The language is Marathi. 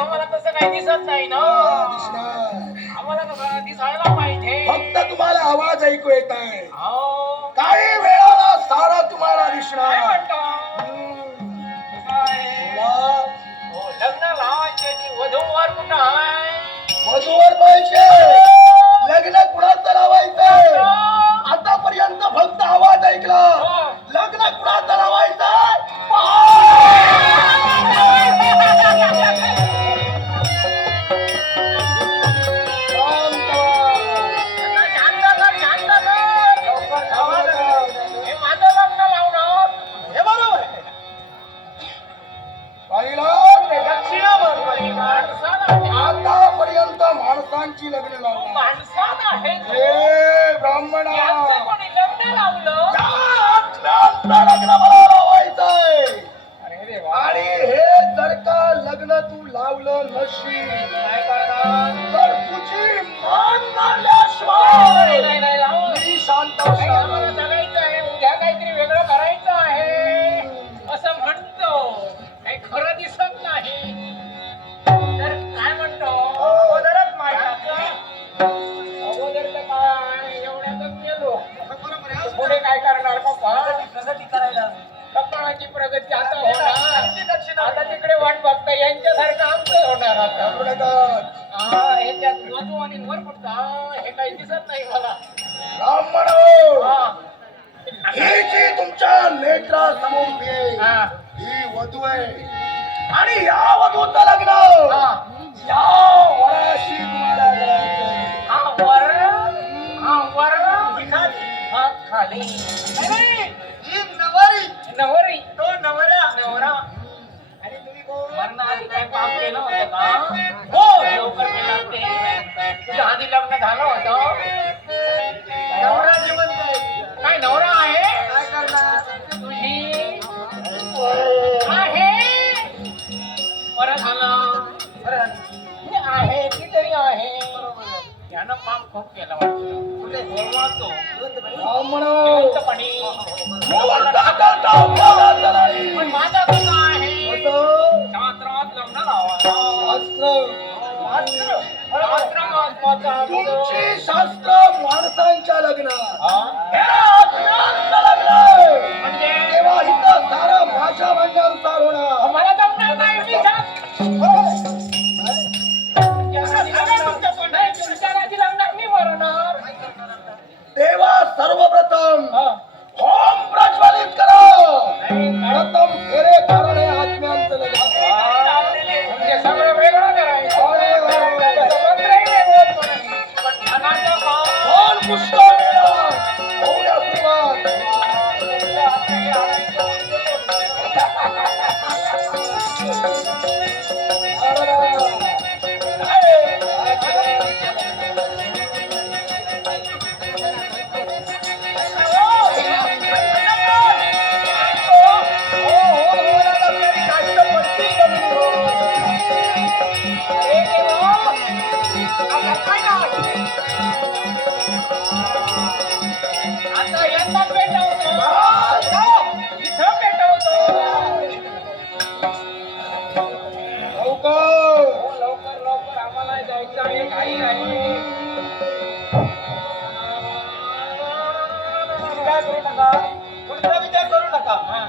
आम्हाला तसं काही दिसत नाही ना. आम्हाला कसं दिसायला पाहिजे. फक्त तुम्हाला आवाज ऐकू येत आहे. हो. काही माणसांची लग्न लावणार हे ब्राह्मणा. लग्न मला लावायचंय आणि हे जर का लग्न तू लावलं करणार. तर तुझी मान मारल्याशिवाय. मी शांत कपाळाची प्रगती आता होणार. आता तिकडे वाट बघता यांच्यासारखं आमचं होणार आता. हा ह्याच्यात वधू आणि वर कुठचा हे काही दिसत नाही मला. ब्राह्मण हो. हा जी तुमच्या उभी आहे, हा. ही वधू आहे. आणि या वधूचं लग्न. हा. या वराशी तुम्हाला करायचंय. हा वर हा वर हा खाली. झालं होतं. नवरा जिवंत आहे. काय नवरा आहे? काय करणार? तुझी आहे. बरं झालं. बरं. हे आहे ती तरी आहे. यानं पाप खूप केलं वाटतं. कुठे? तुमची शास्त्र माणसांच्या लग्नात. आत्म्यांचं Você... विचार करू नका? पुढचा विचार करू नका.